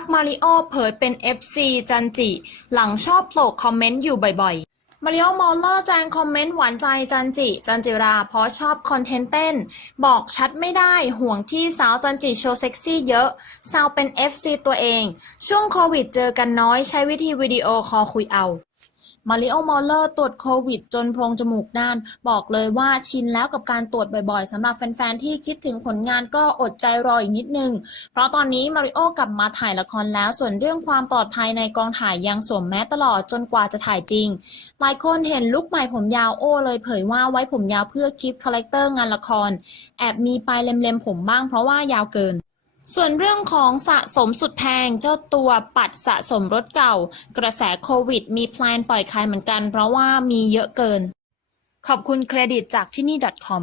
กมาริโอเผยเป็น FC จันจิ หลังชอบโผล่คอมเมนต์อยู่บ่อยๆ มาริโอมอลเลอร์แจงคอมเมนต์หวานใจจันจิ จันจิราเพราะชอบคอนเทนต์เต้น บอกชัดไม่ได้ห่วงที่สาวจันจิโชว์เซ็กซี่เยอะ สาวเป็น FC ตัวเอง ช่วงโควิดเจอกันน้อยใช้วิธีวิดีโอคอลคุยเอา มาริโอ มอลเลอร์ ตรวจโควิด จนโพรงจมูกด้าน บอกเลยว่าชินแล้วกับการตรวจบ่อยๆสำหรับแฟนๆ ที่คิดถึงผลงานก็อดใจรออีกนิดนึง เพราะตอนนี้มาริโอกลับมาถ่ายละครแล้วส่วนเรื่องความปลอดภัยในกองถ่ายยังสวมแมสตลอดจนกว่าจะถ่ายจริง หลายคนเห็นลุคใหม่ผมยาวโอ้เลยเผยว่าไว้ผมยาวเพื่อคลิปคาแรคเตอร์งานละคร แอบมีปลายเล็มๆผมบ้างเพราะว่ายาวเกิน ส่วนเรื่องของสะสมสุดแพงเจ้าตัวปัดสะสมรถเก่า กระแสโควิด มีแพลนปล่อยขายเหมือนกันเพราะว่ามีเยอะเกิน ขอบคุณเครดิตจากที่นี่ .com